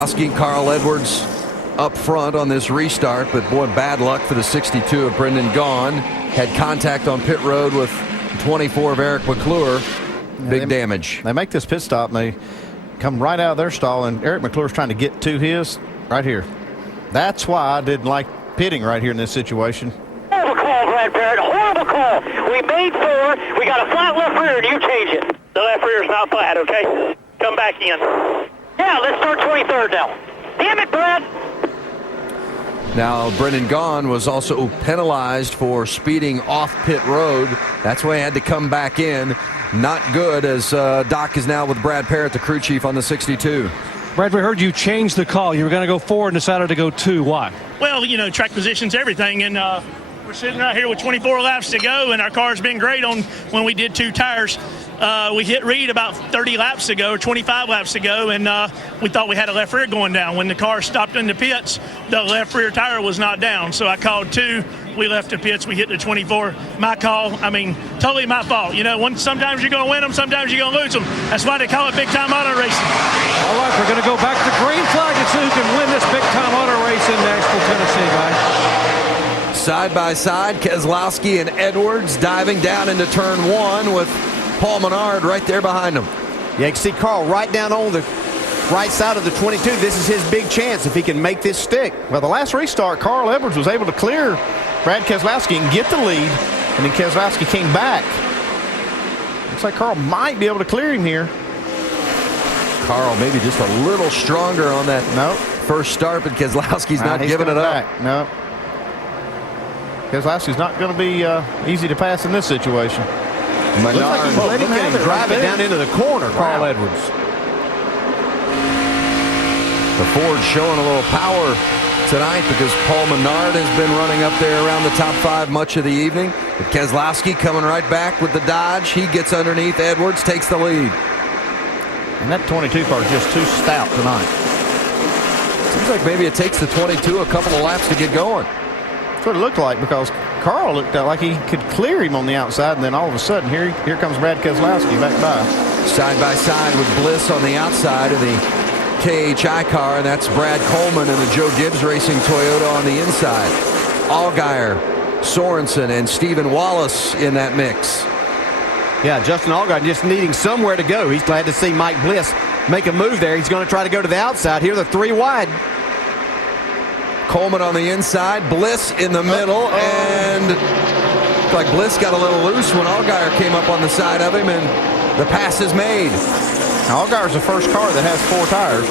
Asking Carl Edwards up front on this restart, but boy, bad luck for the 62 of Brendan Gaughan. Had contact on pit road with 24 of Eric McClure. Big damage. They make this pit stop and they come right out of their stall, and Eric McClure's trying to get to his right here. That's why I didn't like pitting right here in this situation. Horrible call, Brad Barrett. Horrible call. We made 4. We got a flat left rear, and you change it. The left rear is not flat, okay? Come back in. Yeah, let's start 23rd now. Damn it, Brad. Now, Brendan Gaughan was also penalized for speeding off pit road. That's why he had to come back in. Not good, as Doc is now with Brad Parrott, the crew chief on the 62. Brad, we heard you change the call. You were going to go 4 and decided to go 2. Why? Well, you know, track position's everything, and we're sitting right here with 24 laps to go, and our car's been great on when we did 2 tires. We hit Reed about 30 laps ago, or 25 laps ago, and we thought we had a left rear going down. When the car stopped in the pits, the left rear tire was not down, so I called 2. We left the pits. We hit the 24. My call. I mean, totally my fault. You know, sometimes you're going to win them, sometimes you're going to lose them. That's why they call it big-time auto racing. All right, we're going to go back to green flag and see who can win this big-time auto race in Nashville, Tennessee, guys. Side by side, Keselowski and Edwards diving down into turn 1 with Paul Menard right there behind him. Yeah, you can see Carl right down on the right side of the 22. This is his big chance if he can make this stick. Well, the last restart, Carl Edwards was able to clear Brad Keselowski and get the lead, and then Keselowski came back. Looks like Carl might be able to clear him here. Carl maybe just a little stronger on that first start, but Keselowski's not giving it up. No. Keselowski's not going to be easy to pass in this situation. Menard, look at him drive it down into the corner, Carl Edwards. The Ford showing a little power tonight because Paul Menard has been running up there around the top 5 much of the evening. But Keselowski coming right back with the Dodge. He gets underneath Edwards, takes the lead. And that 22 car is just too stout tonight. Seems like maybe it takes the 22 a couple of laps to get going. That's what it looked like, because Carl looked like he could clear him on the outside, and then all of a sudden here comes Brad Keselowski back by. Side by side with Bliss on the outside of the KHI car, and that's Brad Coleman and the Joe Gibbs Racing Toyota on the inside. Allgaier, Sorensen, and Stephen Wallace in that mix. Yeah, Justin Allgaier just needing somewhere to go. He's glad to see Mike Bliss make a move there. He's going to try to go to the outside. Here, the 3 wide. Coleman on the inside, Bliss in the middle, and looked like Bliss got a little loose when Allgaier came up on the side of him, and the pass is made. Now, Allgaier's the first car that has 4 tires.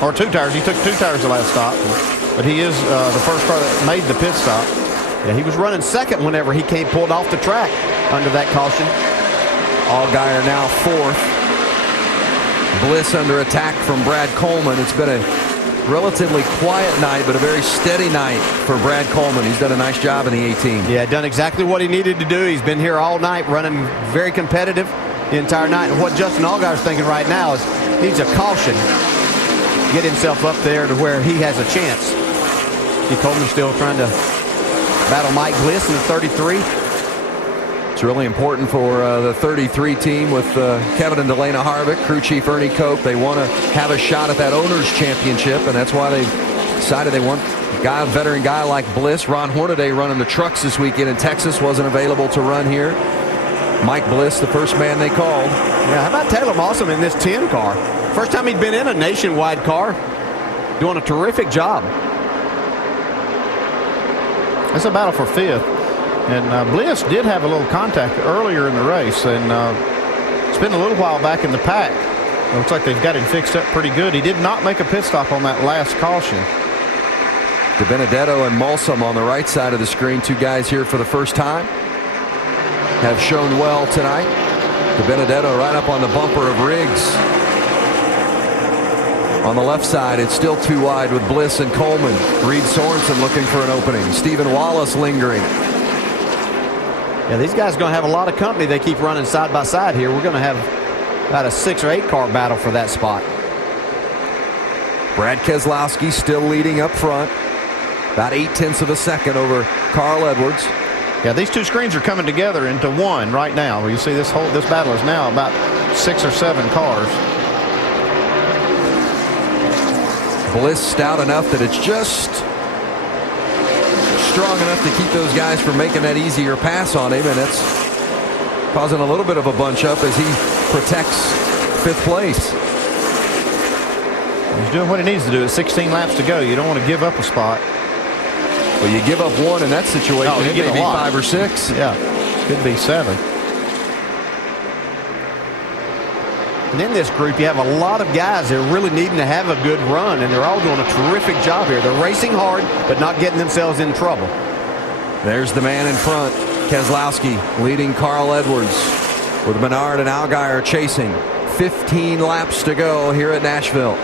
Or 2 tires. He took 2 tires the last stop. But he is the first car that made the pit stop. Yeah, he was running second whenever he pulled off the track under that caution. Allgaier now 4th. Bliss under attack from Brad Coleman. It's been a relatively quiet night, but a very steady night for Brad Coleman. He's done a nice job in the 18. Yeah, done exactly what he needed to do. He's been here all night running very competitive the entire night. And what Justin Allgaier's thinking right now is needs a caution. Get himself up there to where he has a chance. See Coleman still trying to battle Mike Bliss in the 33. It's really important for the 33 team with Kevin and Delana Harvick, crew chief Ernie Cope. They want to have a shot at that Owners' Championship, and that's why they decided they want a veteran guy like Bliss. Ron Hornaday running the trucks this weekend in Texas wasn't available to run here. Mike Bliss, the first man they called. Yeah, how about Taylor Mossam in this 10 car? First time he'd been in a nationwide car. Doing a terrific job. It's a battle for 5th. And Bliss did have a little contact earlier in the race, and it's been a little while back in the pack. It looks like they've got him fixed up pretty good. He did not make a pit stop on that last caution. DiBenedetto and Mulsum on the right side of the screen, 2 guys here for the first time, have shown well tonight. DiBenedetto right up on the bumper of Riggs. On the left side, it's still 2 wide with Bliss and Coleman. Reed Sorensen looking for an opening. Stephen Wallace lingering. Yeah, these guys are going to have a lot of company. They keep running side by side here. We're going to have about a 6 or 8 car battle for that spot. Brad Keselowski still leading up front. About 0.8 of a second over Carl Edwards. Yeah, these 2 screens are coming together into one right now. Where you see this battle is now about 6 or 7 cars. Bliss stout enough that it's just strong enough to keep those guys from making that easier pass on him, and it's causing a little bit of a bunch up as he protects 5th place. He's doing what he needs to do. It's 16 laps to go. You don't want to give up a spot. Well, you give up one in that situation, you it give may a be lot. 5 or 6. Yeah, could be 7. And in this group, you have a lot of guys that are really needing to have a good run, and they're all doing a terrific job here. They're racing hard, but not getting themselves in trouble. There's the man in front, Keselowski, leading Carl Edwards, with Menard and Allgaier chasing. 15 laps to go here at Nashville.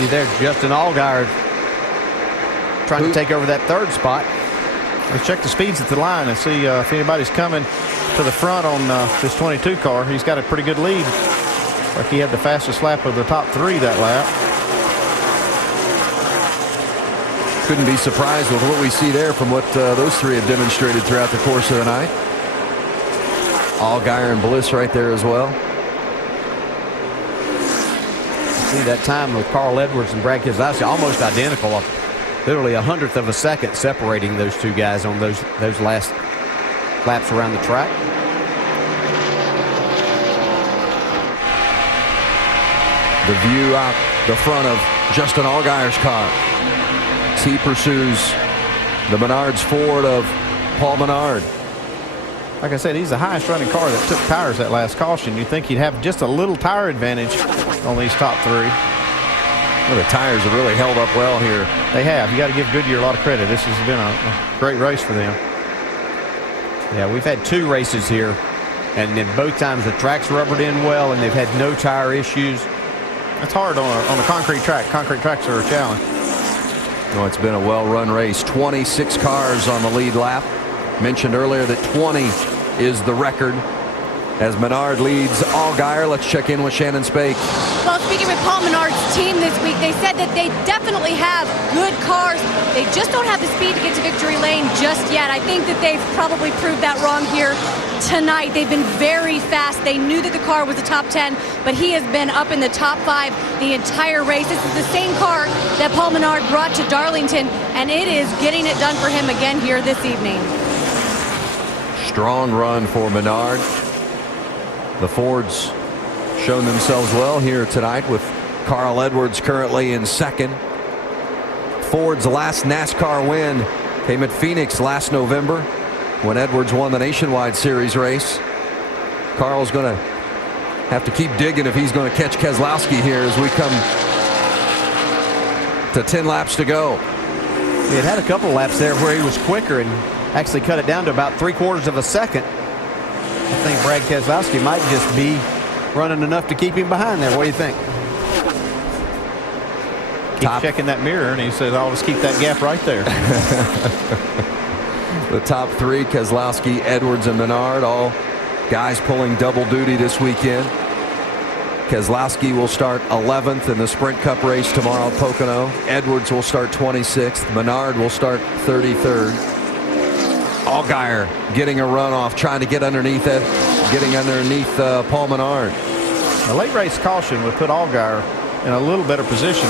See there, Justin Allgaier trying to take over that 3rd spot. Let's check the speeds at the line and see if anybody's coming to the front on this 22 car. He's got a pretty good lead. Like he had the fastest lap of the top 3 that lap. Couldn't be surprised with what we see there from what those 3 have demonstrated throughout the course of the night. Allgaier and Bliss right there as well. See that time with Carl Edwards and Brad Keselowski almost identical. Literally 1/100th of a second separating those 2 guys on those last laps around the track. The view out the front of Justin Allgaier's car as he pursues the Menards Ford of Paul Menard. Like I said, he's the highest running car that took tires that last caution. You'd think he'd have just a little tire advantage on these top 3. Well, the tires have really held up well here. They have. You got to give Goodyear a lot of credit. This has been a great race for them. Yeah, we've had 2 races here, and then both times the track's rubbered in well, and they've had no tire issues. It's hard on a concrete track. Concrete tracks are a challenge. Oh, it's been a well-run race. 26 cars on the lead lap. Mentioned earlier that 20 is the record. As Menard leads Allgaier, let's check in with Shannon Spake. Well, speaking with Paul Menard's team this week, they said that they definitely have good cars. They just don't have the speed to get to victory lane just yet. I think that they've probably proved that wrong here tonight. They've been very fast. They knew that the car was a top 10, but he has been up in the top 5 the entire race. This is the same car that Paul Menard brought to Darlington, and it is getting it done for him again here this evening. Strong run for Menard. The Fords shown themselves well here tonight with Carl Edwards currently in 2nd. Ford's last NASCAR win came at Phoenix last November when Edwards won the Nationwide Series race. Carl's going to have to keep digging if he's going to catch Keselowski here as we come to 10 laps to go. He had a couple laps there where he was quicker and actually cut it down to about 3/4 of a second. I think Brad Keselowski might just be running enough to keep him behind there. What do you think? Keep checking that mirror, and he says, I'll just keep that gap right there. The top 3, Keselowski, Edwards, and Menard, all guys pulling double duty this weekend. Keselowski will start 11th in the Sprint Cup race tomorrow at Pocono. Edwards will start 26th. Menard will start 33rd. Allgaier getting a runoff, trying to get underneath it, Paul Menard. A late race caution would put Allgaier in a little better position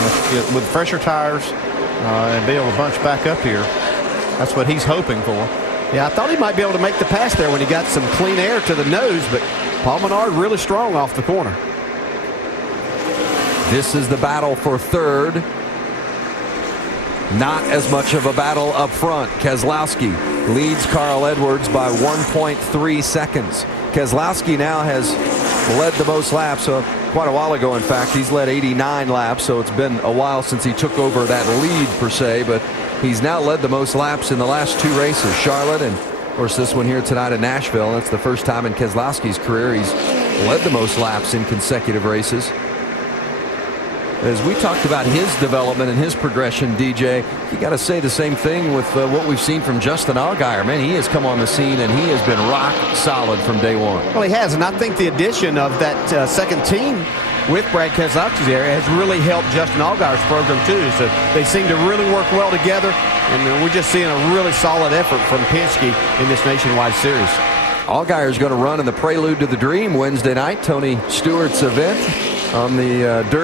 with fresher tires and be able to bunch back up here. That's what he's hoping for. Yeah, I thought he might be able to make the pass there when he got some clean air to the nose, but Paul Menard really strong off the corner. This is the battle for 3rd. Not as much of a battle up front. Keselowski leads Carl Edwards by 1.3 seconds. Keselowski now has led the most laps, quite a while ago, in fact. He's led 89 laps, so it's been a while since he took over that lead, per se, but he's now led the most laps in the last 2 races, Charlotte, and, of course, this one here tonight in Nashville. That's the first time in Keselowski's career he's led the most laps in consecutive races. As we talked about his development and his progression, DJ, you got to say the same thing with what we've seen from Justin Allgaier. Man, he has come on the scene and he has been rock solid from day one. Well, he has, and I think the addition of that second team with Brad Keselowski there has really helped Justin Allgaier's program too. So they seem to really work well together, and we're just seeing a really solid effort from Penske in this Nationwide Series. Allgaier's going to run in the Prelude to the Dream Wednesday night, Tony Stewart's event. on the dirt.